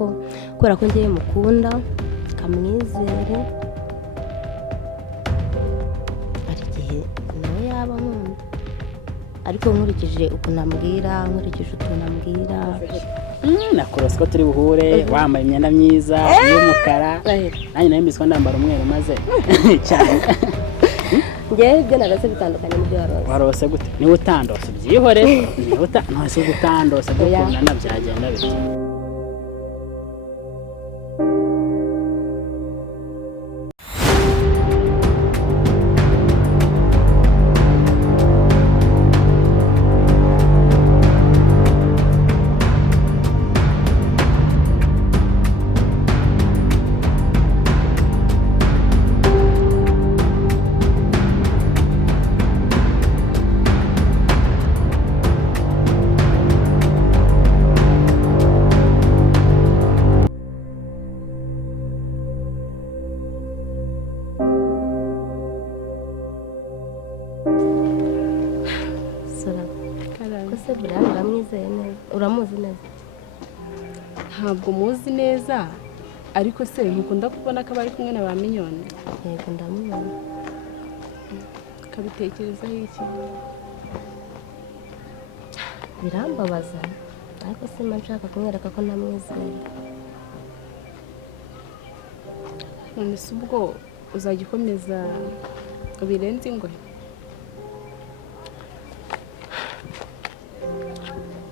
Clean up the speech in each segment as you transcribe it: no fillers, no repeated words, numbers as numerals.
ko kubera ko ngiye mukunda kamwizere hari igihe nawe yaba nkunda ariko nkurikije ukuntu ambwira nkurikije utuntu ambwira nakurose ko turi buhure wambaye imyenda myiza y'umukara nanjye nayo mbiswa ndambara umweru maze cyane ngewe ibyo narose bitandukanye n'ibyo warose gute niba utandose byihore niba utandose gutandose dukundana byagenda bityo uramuzi neza ntabwo muzi neza ariko se ntukunda kubona ko bari kumwe na ba Minyoni yego ndamubona kabitekerezaho iki birambabaza ariko simba nshaka kumwereka ko namwizeye none se ubwo uzajya ukomeza ubirenze ingwe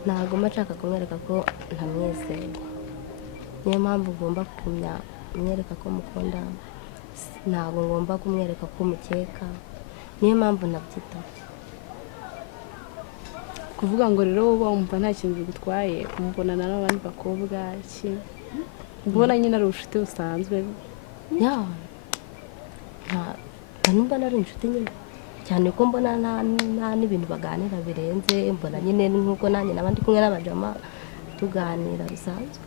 ntabwo mba nshaka kumwereka ko ntamwizeye niyo mpamvu ugomba kumenya umwereka ko mukunda ntabwo ngomba kumwereka ko mukeka niyo mpamvu nabyita kuvuga ngo rero wowe wumva nta kintu bigutwaye kumubonana n'abandi bakobwa iki ubona nyine ari ubucuti busanzwe ya numva nari inshuti nyine cyane ko mbona nta n'ibintu baganira birenze mbona nyine nk'uko nanjye n'abandi kumwe n'abajama tuganira bisanzwe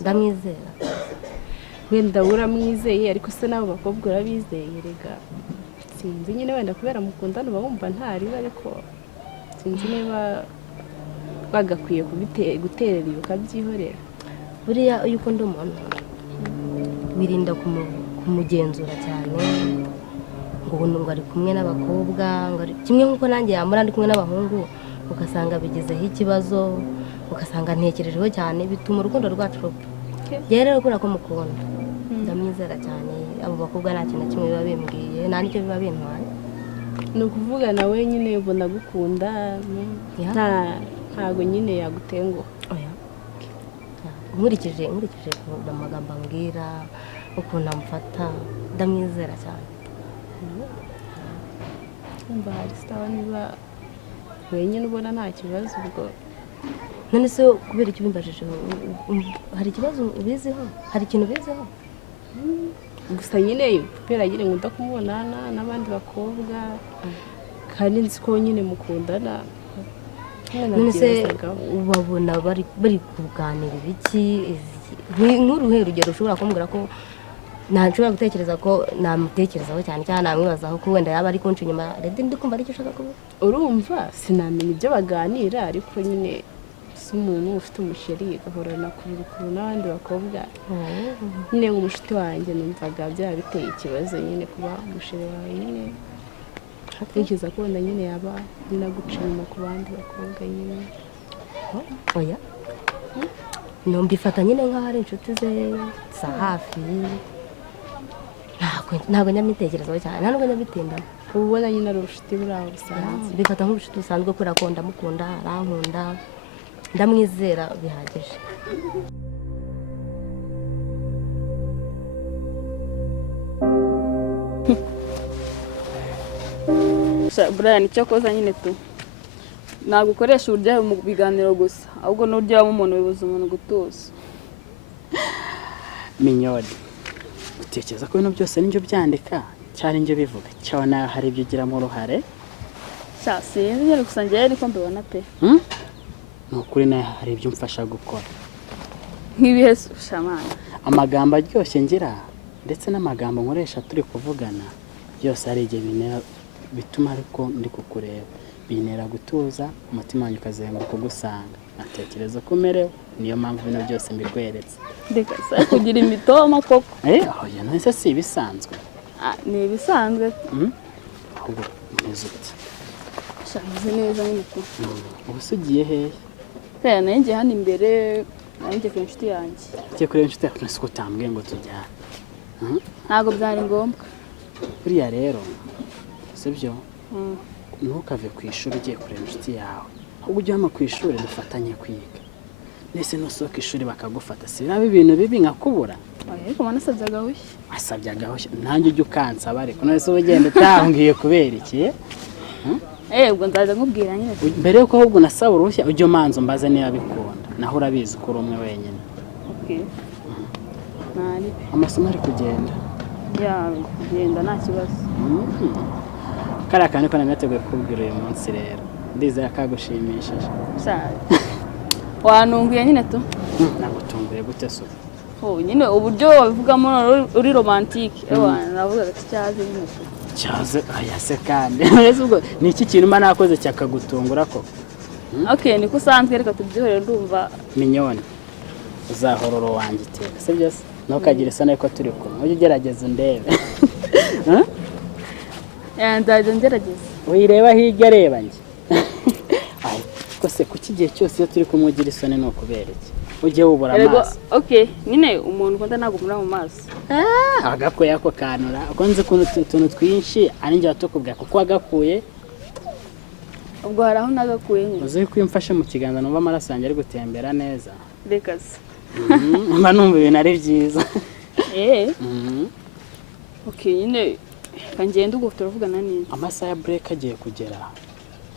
ndamwizera wenda uramwizeye ariko se n'abo bakobwa urabizeye rega sinzi nyine wenda kubera mukundana uba wumva ntariba ariko sinzi niba bagakwiye guterera iyo ukabyihorera buriya iyo ukunda umuntu wirinda kumugenzura cyane ngo ari kumwe n'abakobwa kimwe nk'uko nanjye yambara ndi kumwe n'abahungu ugasanga bigezeho ikibazo ugasanga ntekerejeho cyane bituma urukundo rwacu rupfa rero kubera ko mukunda ndamwizera cyane abo bakobwa nta kintu na kimwe biba bimbwiye nta n'icyo biba bintwaye ni ukuvuga nawe nyine ubona gukunda ntabwo nyine yagutenguha nkurikije amagambo ambwira ukuntu amfata ndamwizera cyane wumva hari sawa niba wenyine ubona nta kibazo ubwo none se kubera icyo ubimbajije hari ikibazo ubiziho hari ikintu ubiziho gusa nyine kubera nyine nkunda kumubonana n'abandi bakobwa kandi nzi ko nyine mukundana none se ubabona bari kuganira ibiki nk'uruhe rugero ushobora kumbwira ko ntashobora gutekereza ko namutekerezaho cyane cyane namwibazaho ko wenda yaba ari kunca inyuma rero ndi kumva aricyo ushaka kuvuga urumva sinamenya ibyo baganira ariko nyine si umuntu ufite umusheri agahorana kubirukuru n'abandi bakobwa nyine nk'umushuti wanjye numvaga byaba biteye ikibazo nyine kuba umusheri wawe nyine ntekereza ko wenda nyine yaba naguca inyuma ku bandi bakobwa nyine oya mbifata nyine nk'aho ari inshuti ze za hafi ntabwo nyamitekerezaho cyane nta nubwo nyabitindaho uba ubona nyine ari ubucuti buri aho busanzwe bifata nk'ubucuti busanzwe kubera ko ndamukunda arankunda ndamwizera bihagije Brian icyo koza nyine tu ntabwo ukoresha uburyo mu biganiro gusa ahubwo n'uburyo waba umuntu wibuza umuntu gutuza Minyoni utekereza ko ibintu byose n'ibyo byandika cyari ibyo bivuga cyane hari ibyo ugira mu ruhare sinzi nyine gusa njyewe ariko mbibona pe ni ukuri nawe hari ibyo umfasha gukora nk'ibihe shamana amagambo aryoshye ngira ndetse n'amagambo nkoresha turi kuvugana byose hari igihe bituma ariko ndi kukureba bintera gutuza umutima wanjye ukazenguruka ugusanga natekereza ko umerewe niyo mpamvu bino byose mbikweretse. reka se kugira imitoma koko oya none si ibisanzwe. ni ibisanzwe ahubwo umeze ute? shameze neza nyine tu ubu se ugiye hehe? kaya nayo ngiye hano imbere nayo ngiye ku inshuti yanjye. ugiye kureba inshuti yawe nasi ko utambwiye ngo tujyane? ntabwo byari ngombwa. buriya rero sibyo ntukave ku ishuri ugiye kureba inshuti yawe, ahubwo ujye hano ku ishuri dufatanye kwiga. nese nusohoka ishuri bakagufata si biraba ibintu bibi nkakubura? ariko manasabye agahushya. asabye agahushya nanjye ujye ukansaba ariko none se ugenda utambwiye kubera iki? ubwo nzaza nkubwira nyine. mbere yuko ahubwo nasaba uruhushya ujye umanza umbaze niba bikunda, naho urabizi ko uri umwe wenyine. amasomo ari kugenda? kugenda nta kibazo. kariya kantu ko nateguye kukubwira uyu munsi rero ndizera kagushimishije. wantunguye nyine tu. nagutunguye gute se? nyine uburyo wabivugamo uri romantike navuga ati cyaze nyine tu. cyaze aya se kandi ni iki kintu mba nakoze cyakagutungura ko? niko usanzwe reka tubyihorere ndumva. minyoni uzahororo wanjye iteka si byo se? ntukagire isa n'uko turi kumwe ujye ugerageza undebe. nzajya ngerageza. wireba hirya reba njye. ko se kuki igihe cyose iyo turi kumwe ugira isoni ni ukubera iki? ujye wubura amaso. nyine umuntu ukunda ntabwo umura mu maso. agakuye ako kanura ukunze utuntu twinshi ari njye watukubwira kuko wagakuye. ubwo hari aho nagakuye nyine. uzi ko iyo mfashe mu kiganza numva amaraso yanjye ari gutembera neza. reka se. mba numva ibintu ari byiza. nyine kangenda ubwo turavugana neza. amasaha ya bureke agiye kugera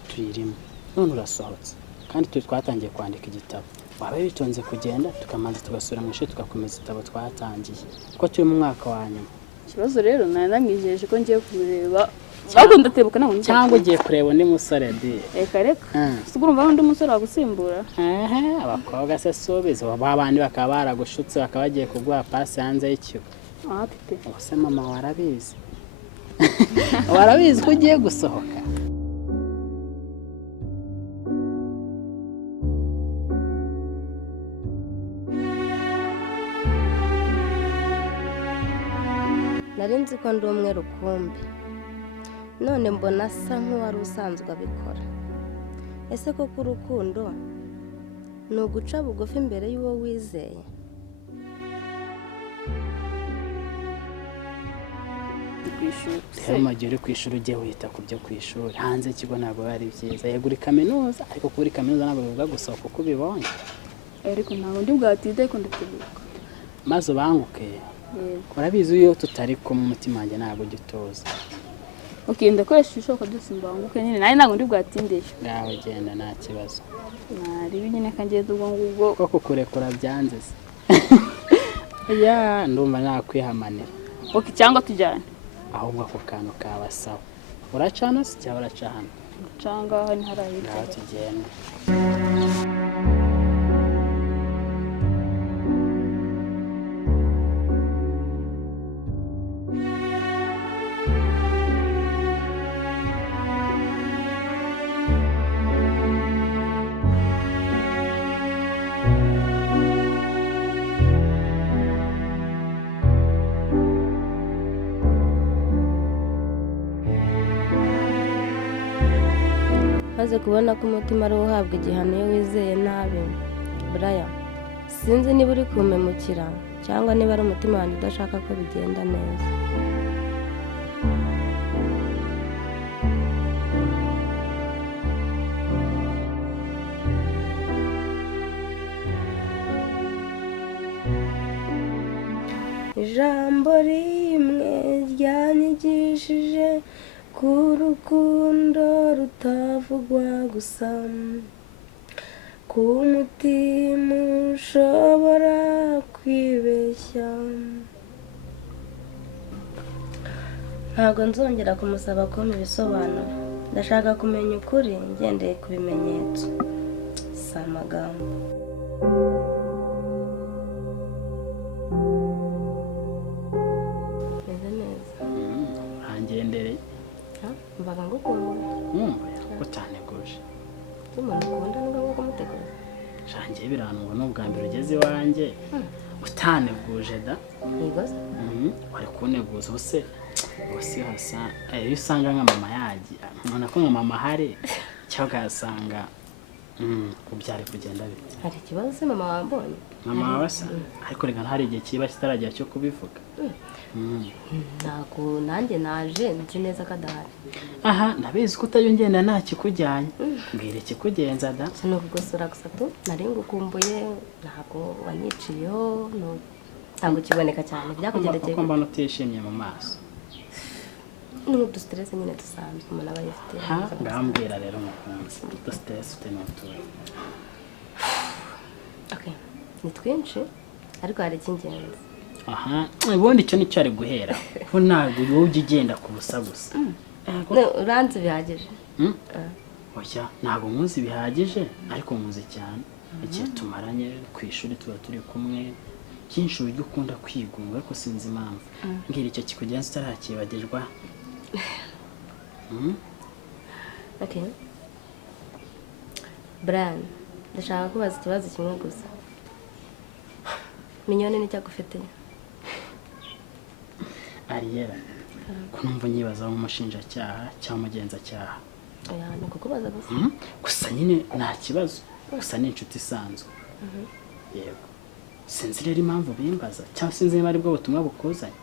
tuyirimo none urasohotse kandi twatangiye kwandika igitabo. waba witonze kugenda tukamanza tugasura mu ishuri tugakomeza igitabo twatangiye kuko turi mu mwaka wa nyuma. ikibazo rero namwijeje ko ngiye kubireba ahubwo ndatebuka ntabwo cyangwa ugiye kureba undi musore di. reka si urumva undi musore wagusimbura. abakobwa se subiza babandi bakaba baragushutse bakaba bagiye kuguha pasi hanze y'ikigo. ubuse mama warabizi warabizi ko ugiye gusohoka. nari nzi ko ndi umwe rukumbi none mbona asa nk'uwari usanzwe abikora. ese koko urukundo ni uguca bugufi imbere y'uwo wizeye? rero mu gihe uri ku ishuri ujye wita ku byo ku ishuri, hanze y'ikigo ntabwo biba ari byiza. yego uri kaminuza ariko kuba uri kaminuza ntabwo bivuga gusohoka uko ubibonye. ariko ntabwo ndi bwatinde ariko ndatebuka maze ubanguke. urabizi iyo tutari kumwe umutima wanjye ntabwo ujya utuza. ndakoresha ibishoboka byose mbanguke nyine nawe ntabwo ndi bwatindeye. ngaho genda nta kibazo. naribi nyine kangenda ubwo ngubwo ko kukurekura byanze se. ndumva nakwihamanira. cyangwa tujyane. ahubwo ako kantu kabasawa. uracana se cyangwa uracana? cyangwa hano hari ahitwa. ngaho tugenda. maze kubona ko umutima ari uhabwa igihano iyo wizeye nabi. buraya sinzi niba uri kumpemukira cyangwa niba ari umutima wanjye udashaka ko bigenda neza. ijambo rimwe ryanyigishije ko urukundo rutavugwa gusa, ko umutima ushobora kwibeshya. ntabwo nzongera kumusaba kumpa ibisobanuro. ndashaka kumenya ukuri ngendeye ku bimenyetso, si amagambo. meze neza. urangendereye. mbaga ngukunda. utaneguje. umuntu ukunda ni ngombwa kumuteguza. iwanjye utaneguje da yego se wari kuneguza ubuse hasa iyo usanga nka mama yagiye nkabona ko nka mama ahari cyangwa ugasanga byari kugenda bite hari ikibazo se mama wambonye mama wawe se ariko reka hari igihe kiba kitaragera cyo kubivuga ntabwo nanjye naje nzi neza ko adahari aha ndabizi ko utayongenda nta kikujyanye mbwira ikikugenza da si ni ukugosora gusa tu nari ngukumbuye ntabwo wanyiciyeho ntabwo kiboneka cyane byakugendekeye kuko mbona utishimye mu maso ni udusiteresi nyine dusanzwe umuntu aba yifite ngambwira rero mukunzi udusiteresi ufite n'utuye ni twinshi ariko hari icy'ingenzi aha ubundi icyo nicyo ari guhera ko ntabwo wowe ujya ugenda ku busa gusa uranze bihagije oya ntabwo nkuzi bihagije ariko nkuzi cyane igihe tumaranye ku ishuri tuba turi kumwe byinshi uburyo ukunda kwigunga ariko sinzi impamvu mbwira icyo kikugenza utarakibagirwa Brian ndashaka kubaza ikibazo kimwe gusa minyoni ni cyagufitiye Ariella ko numva nyibaza nk'umushinjacyaha cyangwa umugenzacyaha oya ni ukukubaza gusa gusa nyine nta kibazo gusa ni inshuti isanzwe yego sinzi rero impamvu bimbaza cyangwa sinzi niba ari bwo butumwa bukuzanye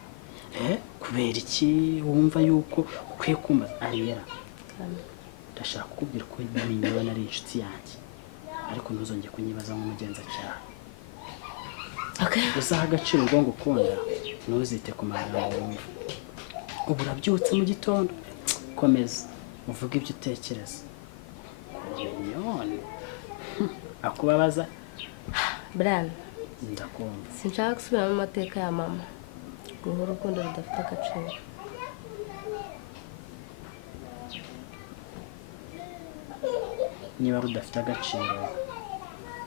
kubera iki wumva yuko ukwiye kumbaza Ariella ndashaka kukubwira ko minyoni ari inshuti yanjye ariko ntuzongere kunyibaza nk'umugenzacyaha uzaha agaciro ubwo ngukunda ntuzite ku magambo wumva ubu urabyutse mu gitondo komeza uvuge ibyo utekereza minyoni akubabaza Brian ndakumva sinshaka gusubiramo amateka ya mama guha urukundo rudafite agaciro niba rudafite agaciro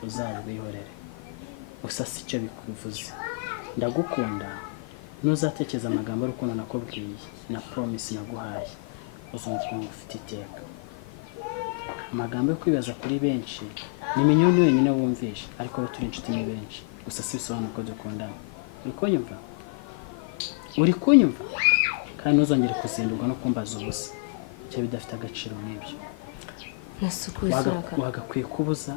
uzarwihorere gusa si cyo bikuvuze ndagukunda ntuzatekereza amagambo y'urukundo nakubwiye na promise naguhaye uzumva ukuntu ufite iteka amagambo yo kwibaza kuri benshi ni minyoni wenyine wumvisha ariko abo turi inshuti ni benshi gusa si bisobanura ko dukundana uri kunyumva kandi ntuzongere kuzindurwa no kumbaza ubusa cyangwa bidafite agaciro nk'ibyo wagakwiye kubuza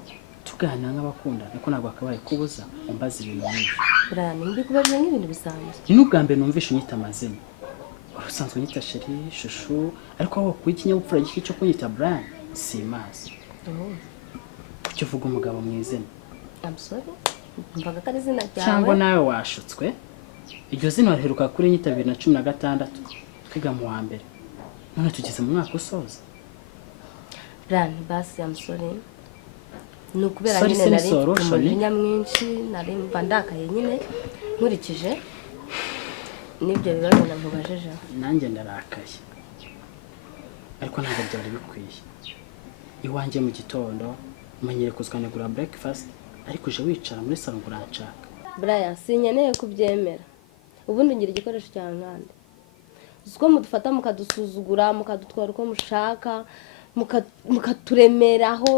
tuganira nk'abakunda niko ntabwo wakabaye kubuza umbaza ibintu nk'ibyo Brian mbikubaje nk'ibintu bisanzwe ni n'ubwa mbere numvishe unyita amazina wari usanzwe unyita sheri shushu ariko aho kuba ikinyabupfura gike cyo kunyita Brian si mazi kuki uvuga umugabo mu izina mvaga ko ari izina ryawe cyangwa nawe washutswe iryo zina wariheruka kuri nyita 2016 twiga mu wa mbere none tugeze mu mwaka usoza Brian basi amusore ni ukubera nyine nari umujinya mwinshi nari mba ndakaye nyine nkurikije n'ibyo bibazo namubajije nanjye ndarakaye ariko ntabwo byari bikwiye iwanjye mu gitondo umenyere kuzwanegura breakfast ariko uje wicara muri salon uranshaka Brian sinkeneye kubyemera ubundi ngira igikoresho cya nkande uko mudufata mukadusuzugura mukadutwara uko mushaka mukaturemeraho